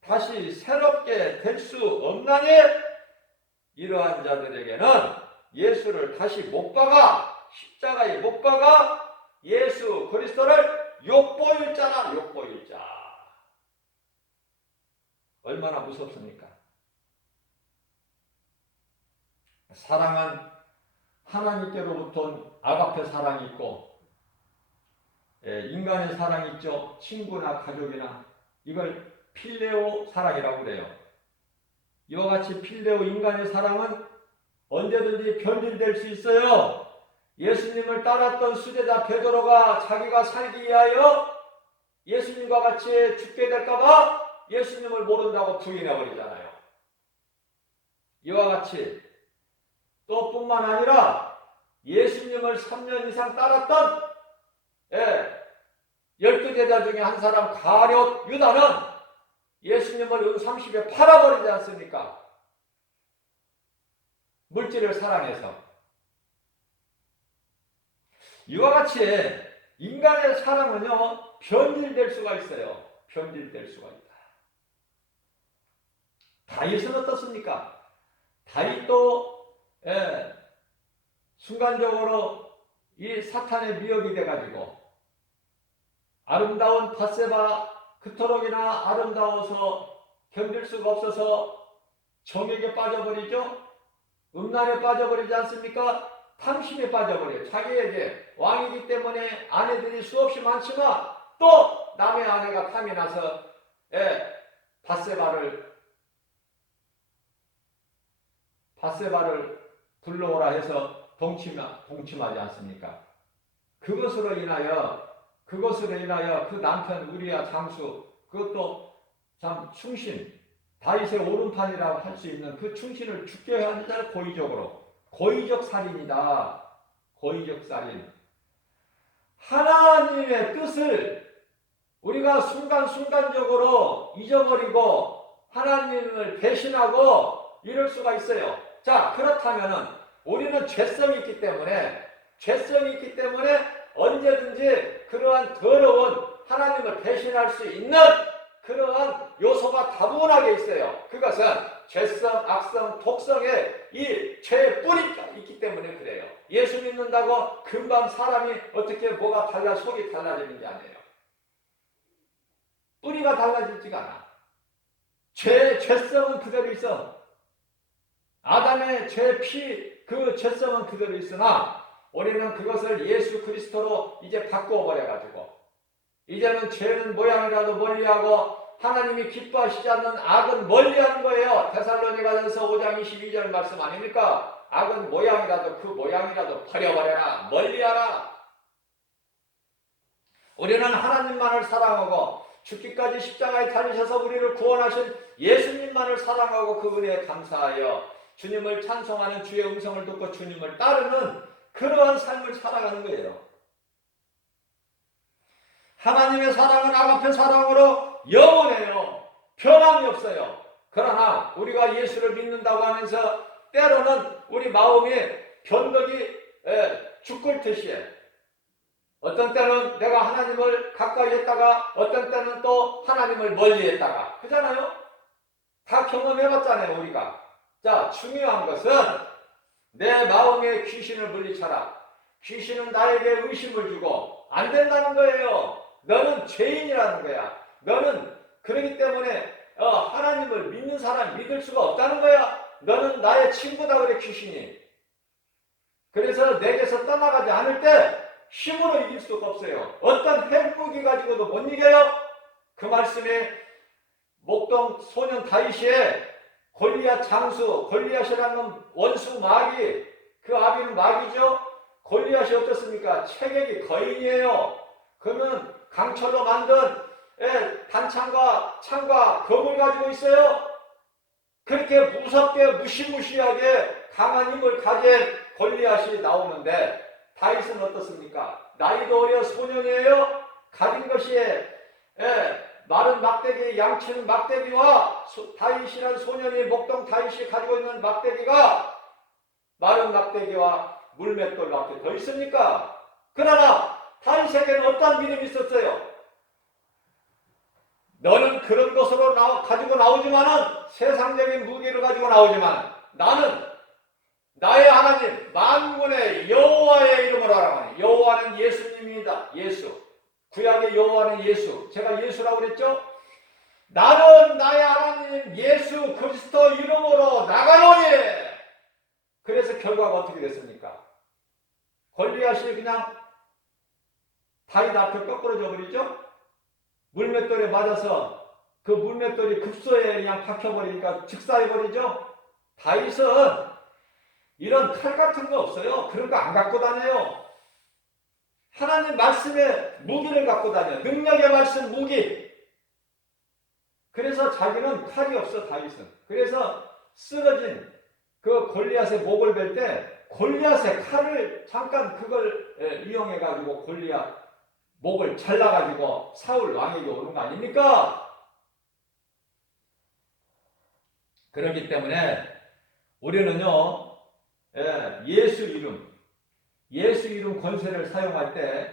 다시 새롭게 될 수 없나니 이러한 자들에게는 예수를 다시 못 박아 십자가에 못 박아 예수 그리스도를 욕보일 자라. 욕보일 자. 얼마나 무섭습니까? 사랑은 하나님께로부터 온 아가페 사랑이 있고 인간의 사랑이 있죠. 친구나 가족이나 이걸 필레오 사랑이라고 그래요. 이와 같이 필레오 인간의 사랑은 언제든지 변질될 수 있어요. 예수님을 따랐던 수제자 베드로가 자기가 살기 위하여 예수님과 같이 죽게 될까봐 예수님을 모른다고 부인해버리잖아요. 이와 같이 또 뿐만 아니라 예수님을 3년 이상 따랐던 12제자 중에 한 사람 가룟 유다는 예수님을 은 30에 팔아버리지 않습니까? 물질을 사랑해서. 이와 같이 인간의 사랑은요 변질될 수가 있어요. 변질될 수가 있다. 다윗은 어떻습니까? 다윗도 순간적으로 이 사탄의 미혹이 돼가지고 아름다운 밧세바 그토록이나 아름다워서 견딜 수가 없어서 정욕에 빠져버리죠. 음란에 빠져버리지 않습니까? 탐심에 빠져버려요. 자기에게 왕이기 때문에 아내들이 수없이 많지만 또 남의 아내가 탐이 나서 밧세바를 불러오라 해서 동침하지 않습니까? 그것으로 인하여 그 남편 우리아 장수 그것도 참 충신 다윗의 오른판이라고 할 수 있는 그 충신을 죽게 한 자를 고의적 살인이다. 고의적 살인. 하나님의 뜻을 우리가 순간순간적으로 잊어버리고 하나님을 배신하고 이럴 수가 있어요. 자, 그렇다면은 우리는 죄성이 있기 때문에 언제든지 그러한 더러운 하나님을 배신할 수 있는 그러한 요소가 다분하게 있어요. 그것은 죄성, 악성, 독성의 이 죄의 뿌리가 있기 때문에 그래요. 예수 믿는다고 금방 사람이 어떻게 뭐가 속이 달라지는 게 아니에요. 뿌리가 달라지지가 않아. 죄성은 그대로 있어. 아담의 그 죄성은 그대로 있으나 우리는 그것을 예수 그리스도로 이제 바꾸어 버려가지고 이제는 죄는 모양이라도 멀리하고 하나님이 기뻐하시지 않는 악은 멀리하는 거예요. 데살로니가전서 5장 22절 말씀 아닙니까? 악은 모양이라도 그 모양이라도 버려버려라. 멀리하라. 우리는 하나님만을 사랑하고 죽기까지 십자가에 달리셔서 우리를 구원하신 예수님만을 사랑하고 그 은혜에 감사하여 주님을 찬송하는 주의 음성을 듣고 주님을 따르는 그러한 삶을 살아가는 거예요. 하나님의 사랑은 아가페 사랑으로 영원해요. 변함이 없어요. 그러나 우리가 예수를 믿는다고 하면서 때로는 우리 마음이 변덕이 죽골듯이 어떤 때는 내가 하나님을 가까이 했다가 어떤 때는 또 하나님을 멀리 했다가 그잖아요. 다 경험해봤잖아요 우리가. 자, 중요한 것은 내 마음에 귀신을 물리쳐라. 귀신은 나에게 의심을 주고 안 된다는 거예요. 너는 죄인이라는 거야. 너는 그렇기 때문에 하나님을 믿는 사람 믿을 수가 없다는 거야. 너는 나의 친구다 그래 귀신이. 그래서 내게서 떠나가지 않을 때 힘으로 이길 수가 없어요. 어떤 핵무기 가지고도 못 이겨요. 그 말씀에 목동 소년 다윗의 골리앗 장수, 골리앗이라는 원수 마귀, 그 아비는 마귀죠. 골리앗이 어떻습니까? 체격이 거인이에요. 그러면 강철로 만든 단창과 창과 검을 가지고 있어요. 그렇게 무섭게 무시무시하게 강한 힘을 가진 골리앗이 나오는데 다윗은 어떻습니까? 나이도 어려 소년이에요. 가진 것이 마른 막대기, 양치는 막대기와 다윗이라는 소년이 목동 다윗이 가지고 있는 막대기가 마른 막대기와 물맷돌밖에 더 있습니까? 그러나 다윗에게는 어떤 믿음이 있었어요? 너는 그런 것으로 가지고 나오지만은 세상적인 무기를 가지고 나오지만 나는 나의 하나님 만군의 여호와의 이름으로 하라고. 여호와는 예수님입니다. 예수. 구약의 여호와는 예수. 제가 예수라고 그랬죠? 나는 나의 하나님 예수 그리스도 이름으로 나가노니. 그래서 결과가 어떻게 됐습니까? 골리앗이 그냥 다윗 앞에 거꾸로져 버리죠? 물맷돌에 맞아서 그 물맷돌이 급소에 그냥 박혀버리니까 즉사해버리죠? 다윗은 이런 칼 같은 거 없어요. 그런 거 안 갖고 다녀요. 하나님 말씀의 무기를 갖고 다녀요. 능력의 말씀 무기. 그래서 자기는 칼이 없어 다윗은. 그래서 쓰러진 그 골리앗의 목을 벨 때 골리앗의 칼을 잠깐 그걸 이용해 가지고 골리앗 목을 잘라 가지고 사울 왕에게 오는 거 아닙니까? 그렇기 때문에 우리는요 예수 이름 권세를 사용할 때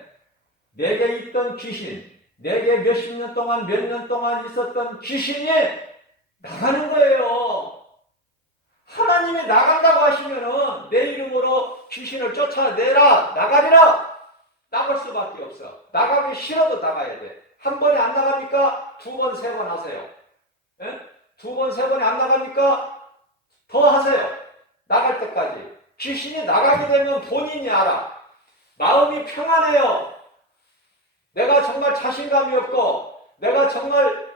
내게 있던 귀신, 내게 몇십 년 동안 몇 년 동안 있었던 귀신이 나가는 거예요. 하나님이 나간다고 하시면은 내 이름으로 귀신을 쫓아내라, 나가리라. 나갈 수밖에 없어. 나가기 싫어도 나가야 돼. 한 번에 안 나갑니까? 두 번, 세 번 하세요. 두 번, 세 번에 안 나갑니까? 더 하세요. 나갈 때까지. 귀신이 나가게 되면 본인이 알아. 마음이 평안해요. 내가 정말 자신감이 없고 내가 정말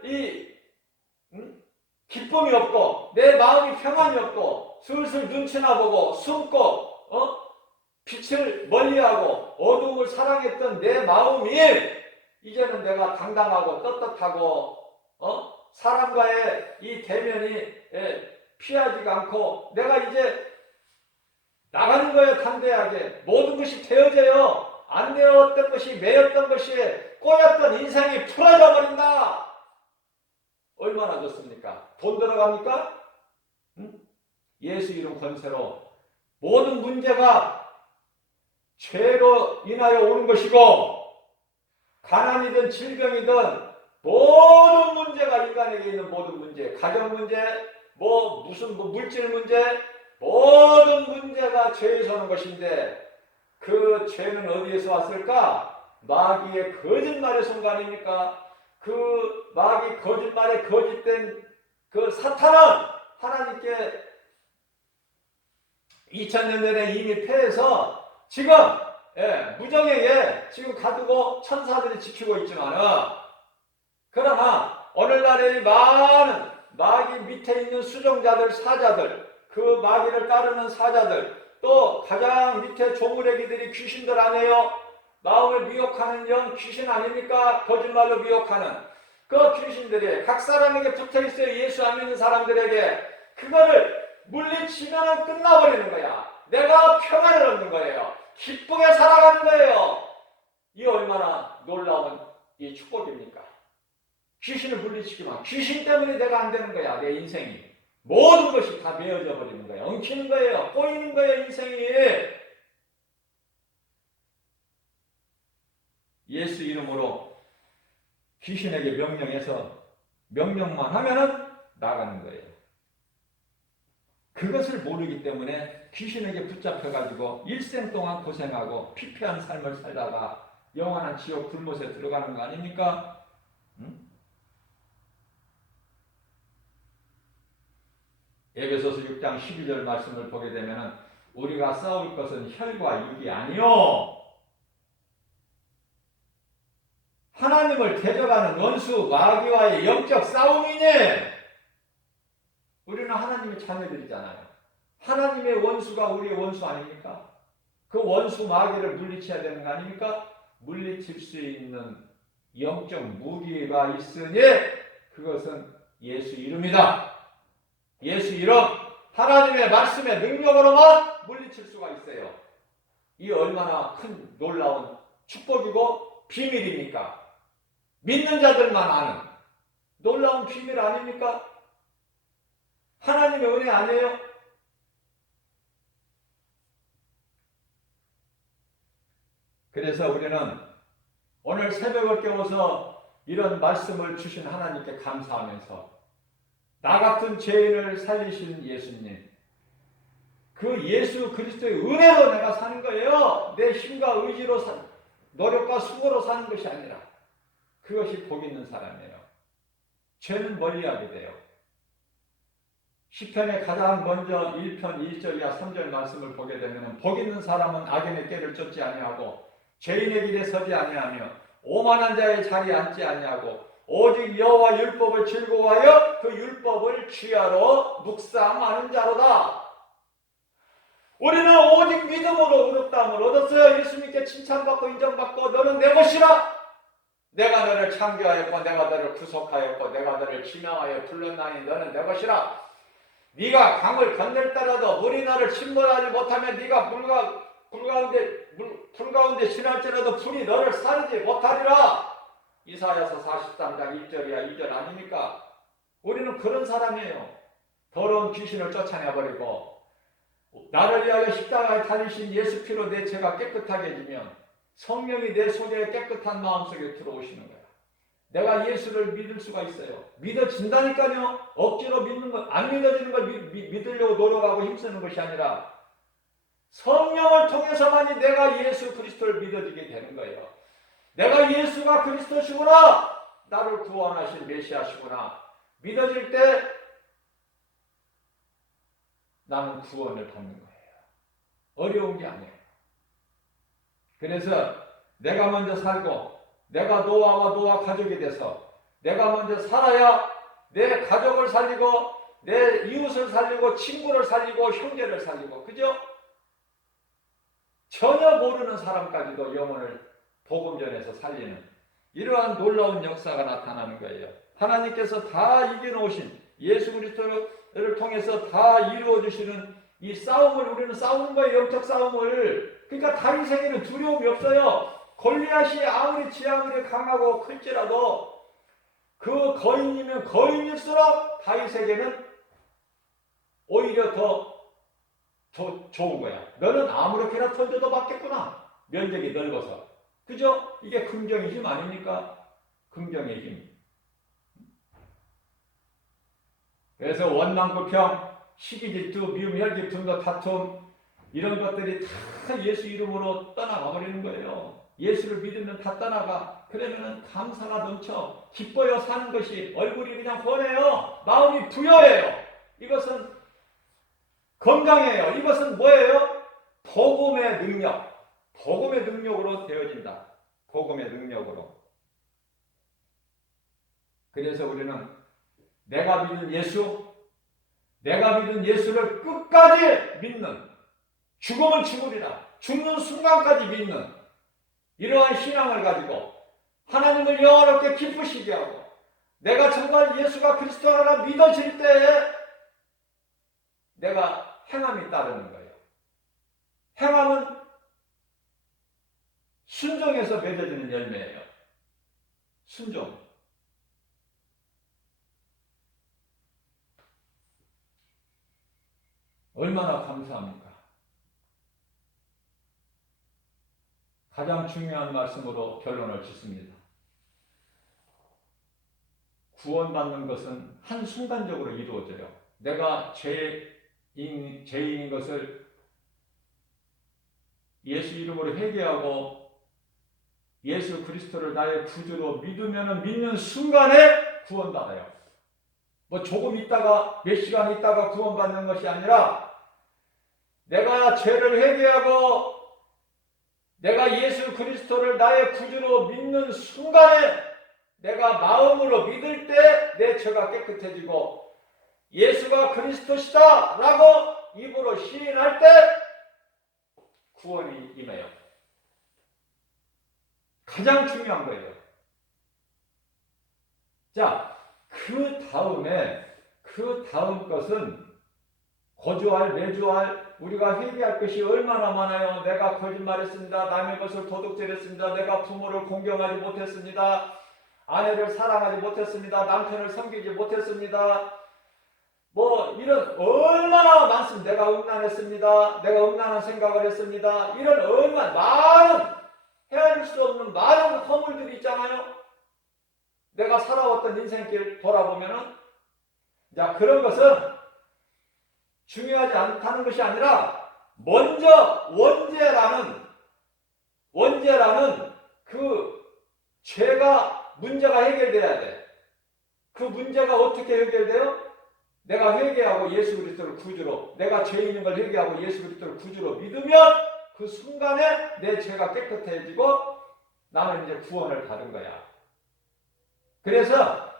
기쁨이 없고 내 마음이 평안이 없고 슬슬 눈치나 보고 숨고 빛을 멀리하고 어두움을 사랑했던 내 마음이 이제는 내가 당당하고 떳떳하고 사람과의 이 대면이 피하지가 않고 내가 이제 나가는 거예요. 담대하게. 모든 것이 되어져요. 안 되었던 것이 매였던 것이 꼬였던 인생이 풀어져 버린다. 얼마나 좋습니까? 돈 들어갑니까? 예수 이름 권세로 모든 문제가 죄로 인하여 오는 것이고 가난이든 질병이든 모든 문제가 인간에게 있는 모든 문제, 가정 문제, 무슨 물질 문제, 모든 문제가 죄에서 오는 것인데 그 죄는 어디에서 왔을까? 마귀의 거짓말의 순간입니까? 그 마귀 거짓말에 거짓된 그 사탄은 하나님께 2000년 전에 이미 패해서 지금 무정에게 지금 가두고 천사들이 지키고 있지만은, 그러나 오늘날의 많은 마귀 밑에 있는 수종자들, 사자들, 그 마귀를 따르는 사자들, 또 가장 밑에 조무래기들이 귀신들 아니에요? 마음을 미혹하는 영 귀신 아닙니까? 거짓말로 미혹하는 그 귀신들이 각 사람에게 붙어있어요. 예수 안 믿는 사람들에게. 그거를 물리치면 끝나버리는 거야. 내가 평안을 얻는 거예요. 기쁘게 살아가는 거예요. 이 얼마나 놀라운 이 축복입니까? 귀신을 물리치기만. 귀신 때문에 내가 안 되는 거야. 내 인생이. 모든 것이 다 메어져 버리는 거예요. 엉키는 거예요. 꼬이는 거예요. 인생이. 예수 이름으로 귀신에게 명령해서 명령만 하면은 나가는 거예요. 그것을 모르기 때문에 귀신에게 붙잡혀가지고 일생 동안 고생하고 피폐한 삶을 살다가 영원한 지옥 불못에 들어가는 거 아닙니까? 응? 에베소서 6장 12절 말씀을 보게 되면 우리가 싸울 것은 혈과 육이 아니요 하나님을 대적하는 원수 마귀와의 영적 싸움이니. 우리는 하나님의 자녀들이잖아요. 하나님의 원수가 우리의 원수 아닙니까? 그 원수 마귀를 물리쳐야 되는 거 아닙니까? 물리칠 수 있는 영적 무기가 있으니 그것은 예수 이름이다. 예수 이름, 하나님의 말씀의 능력으로만 물리칠 수가 있어요. 이 얼마나 큰 놀라운 축복이고 비밀입니까? 믿는 자들만 아는 놀라운 비밀 아닙니까? 하나님의 은혜 아니에요? 그래서 우리는 오늘 새벽을 깨워서 이런 말씀을 주신 하나님께 감사하면서 나 같은 죄인을 살리신 예수님, 그 예수 그리스도의 은혜로 내가 사는 거예요. 내 힘과 의지로 노력과 수고로 사는 것이 아니라 그것이 복 있는 사람이에요. 죄는 멀리하게 돼요. 시편에 가장 먼저 1편 1절 이하 3절 말씀을 보게 되면 복 있는 사람은 악인의 꾀를 쫓지 아니하고 죄인의 길에 서지 아니하며 오만한 자의 자리에 앉지 아니하고 오직 여호와 율법을 즐거워하여 그 율법을 취하러 묵상하는 자로다. 우리는 오직 믿음으로 의롭다함을 얻었어요. 예수님께 칭찬받고 인정받고 너는 내 것이라. 내가 너를 창조하였고 내가 너를 구속하였고 내가 너를 지명하여 불렀나니 너는 내 것이라. 네가 강을 건널더라도 물이 너를 침몰하지 못하면 네가 불 가운데 지날지라도 불이 너를 사르지 못하리라. 이사야서 43장 1절이야 2절 아닙니까? 우리는 그런 사람이에요. 더러운 귀신을 쫓아내버리고 나를 위하여 십자가에 달리신 예수 피로 내 죄가 깨끗하게 해지면 성령이 내 속에 깨끗한 마음속에 들어오시는 거야. 내가 예수를 믿을 수가 있어요. 믿어진다니까요. 억지로 믿는 것, 안 믿어지는 걸 믿으려고 노력하고 힘쓰는 것이 아니라 성령을 통해서만이 내가 예수 그리스도를 믿어지게 되는 거예요. 내가 예수가 그리스도시구나, 나를 구원하신 메시아시구나 믿어질 때 나는 구원을 받는 거예요. 어려운 게 아니에요. 그래서 내가 먼저 살고 내가 노아와 노아 가족이 돼서 내가 먼저 살아야 내 가족을 살리고 내 이웃을 살리고 친구를 살리고 형제를 살리고, 그죠? 전혀 모르는 사람까지도 영혼을 복음전에서 살리는 이러한 놀라운 역사가 나타나는 거예요. 하나님께서 다 이겨놓으신 예수 그리스도를 통해서 다 이루어주시는 이 싸움을 우리는 싸우는 거예요. 영적 싸움을. 그러니까 다윗에게는 두려움이 없어요. 골리앗이 아무리 지하물이 강하고 클지라도 그 거인이면 거인일수록 다윗에게는 오히려 더 좋은 거야. 너는 아무렇게나 던져도 맞겠구나. 면적이 넓어서. 그죠? 이게 긍정의 힘 아닙니까? 긍정의 힘. 그래서 원망, 불평, 시기, 질투, 미움, 혈기, 분노, 다툼 이런 것들이 다 예수 이름으로 떠나가 버리는 거예요. 예수를 믿으면 다 떠나가. 그러면 감사가 넘쳐 기뻐요. 사는 것이 얼굴이 그냥 훤해요. 마음이 부여해요. 이것은 건강해요. 이것은 뭐예요? 복음의 능력. 복음의 능력으로 되어진다. 복음의 능력으로. 그래서 우리는 내가 믿는 예수, 내가 믿는 예수를 끝까지 믿는, 죽으면 죽으리라, 죽는 순간까지 믿는 이러한 신앙을 가지고 하나님을 영원롭게 기쁘시게 하고 내가 정말 예수가 그리스도라 믿어질 때에 내가 행함이 따르는 거예요. 행함은 순종에서 맺어지는 열매예요. 순종. 얼마나 감사합니까? 가장 중요한 말씀으로 결론을 짓습니다. 구원받는 것은 한순간적으로 이루어져요. 내가 죄인인 것을 예수 이름으로 회개하고 예수 그리스도를 나의 구주로 믿으면 믿는 순간에 구원받아요. 뭐 조금 있다가 몇 시간 있다가 구원받는 것이 아니라 내가 죄를 회개하고 내가 예수 그리스도를 나의 구주로 믿는 순간에 내가 마음으로 믿을 때 내 죄가 깨끗해지고 예수가 그리스도시다 라고 입으로 시인할 때 구원이 임해요. 가장 중요한 거예요. 자, 그 다음 것은 거주할, 내주할, 우리가 회개할 것이 얼마나 많아요. 내가 거짓말했습니다. 남의 것을 도둑질했습니다. 내가 부모를 공경하지 못했습니다. 아내를 사랑하지 못했습니다. 남편을 섬기지 못했습니다. 뭐 이런 얼마나 많습니다. 내가 음란했습니다. 내가 음란한 생각을 했습니다. 이런 얼마나 많은 헤아릴 수 없는 많은 허물들이 있잖아요. 내가 살아왔던 인생길 돌아보면은 자, 그런 것은 중요하지 않다는 것이 아니라 먼저 원죄라는 그 죄가 문제가 해결돼야 돼. 그 문제가 어떻게 해결돼요? 내가 회개하고 예수 그리스도를 구주로, 내가 죄인인 걸 회개하고 예수 그리스도를 구주로 믿으면 그 순간에 내 죄가 깨끗해지고 나는 이제 구원을 받은 거야. 그래서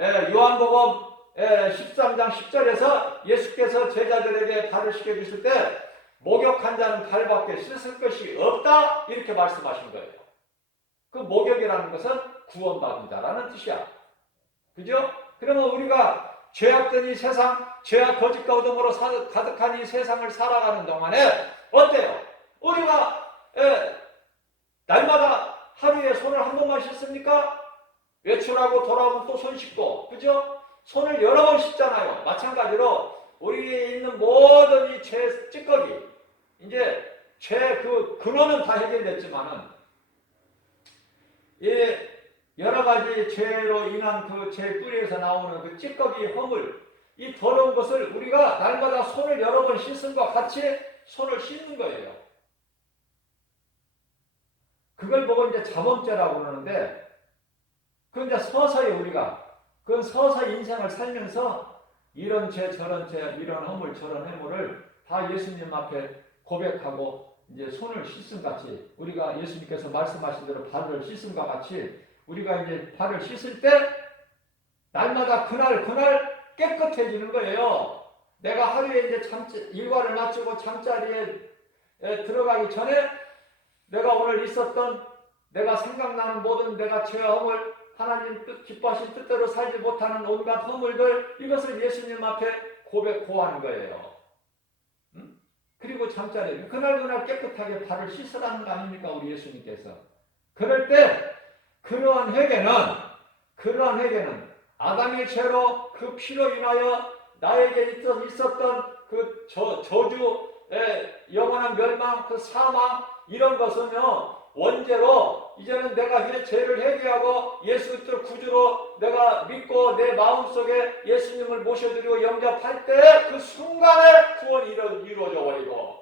요한복음 13장 10절에서 예수께서 제자들에게 발을 씻겨주실 때 목욕한 자는 발밖에 씻을 것이 없다 이렇게 말씀하신 거예요. 그 목욕이라는 것은 구원받은 자라는 뜻이야. 그죠? 그러면 우리가 죄악된 이 세상, 죄악 거짓과 어둠으로 가득한 이 세상을 살아가는 동안에 어때요? 우리가 날마다 하루에 손을 한 번만 씻습니까? 외출하고 돌아오면 또 손 씻고, 그죠? 손을 여러 번 씻잖아요. 마찬가지로 우리에 있는 모든 이 죄 찌꺼기, 이제 죄 그 근원은 다 해결됐지만은 여러 가지 죄로 인한 그 죄 뿌리에서 나오는 그 찌꺼기 허물, 이 더러운 것을 우리가 날마다 손을 여러 번 씻은 것과 같이 손을 씻는 거예요. 그걸 보고 이제 자범죄라고 그러는데, 그 이제 서서히 우리가 그 서서히 인생을 살면서 이런 죄 저런 죄 이런 허물 저런 해물을 다 예수님 앞에 고백하고 이제 손을 씻음 같이 우리가 예수님께서 말씀하신 대로 발을 씻음과 같이 우리가 이제 발을 씻을 때 날마다 그날 깨끗해지는 거예요. 내가 하루에 이제 일과를 마치고 잠자리에 들어가기 전에 내가 오늘 있었던 내가 생각나는 모든 내가 죄와 허물 하나님 뜻 기뻐하신 뜻대로 살지 못하는 온갖 허물들 이것을 예수님 앞에 고하는 거예요. 그리고 잠자리에 그날 깨끗하게 발을 씻으라는 거 아닙니까 우리 예수님께서. 그럴 때 그러한 회개는 아담의 죄로 그 피로 인하여 나에게 있었던 그 저주, 영원한 멸망, 그 사망 이런 것은요 원죄로 이제는 내가 죄를 회개하고 예수 그리스도를 구주로 내가 믿고 내 마음속에 예수님을 모셔드리고 영접할 때 그 순간에 구원이 이루어져 버리고,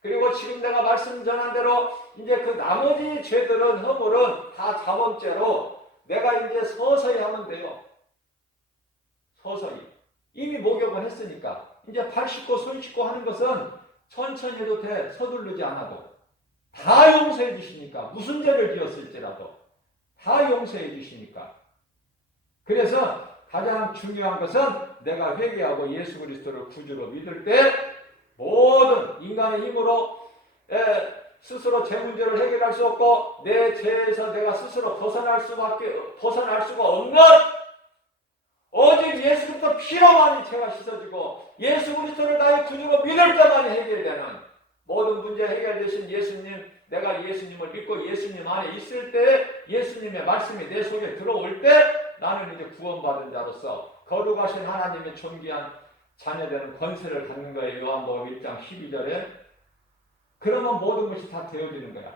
그리고 지금 내가 말씀 전한 대로 이제 그 나머지 죄들은 허물은 다 자범죄로 내가 이제 서서히 하면 돼요. 서서히. 이미 목욕을 했으니까 이제 발 씻고 손 씻고 하는 것은 천천히 해도 돼. 서두르지 않아도. 다 용서해 주시니까. 무슨 죄를 지었을지라도 다 용서해 주시니까. 그래서 가장 중요한 것은 내가 회개하고 예수 그리스도를 구주로 믿을 때 모든 인간의 힘으로 스스로 제 문제를 해결할 수 없고 내 죄에서 내가 스스로 벗어날 수가 없는 오직 예수 그리스도 피로만이 죄가 씻어지고 예수 그리스도를 나의 구주로 믿을 때만이 해결되는 모든 문제 해결되신 예수님, 내가 예수님을 믿고 예수님 안에 있을 때 예수님의 말씀이 내 속에 들어올 때 나는 이제 구원받은 자로서 거룩하신 하나님의 존귀한 자녀되는 권세를 갖는 거예요. 요한복음 1장 12절에. 그러면 모든 것이 다 되어지는 거야.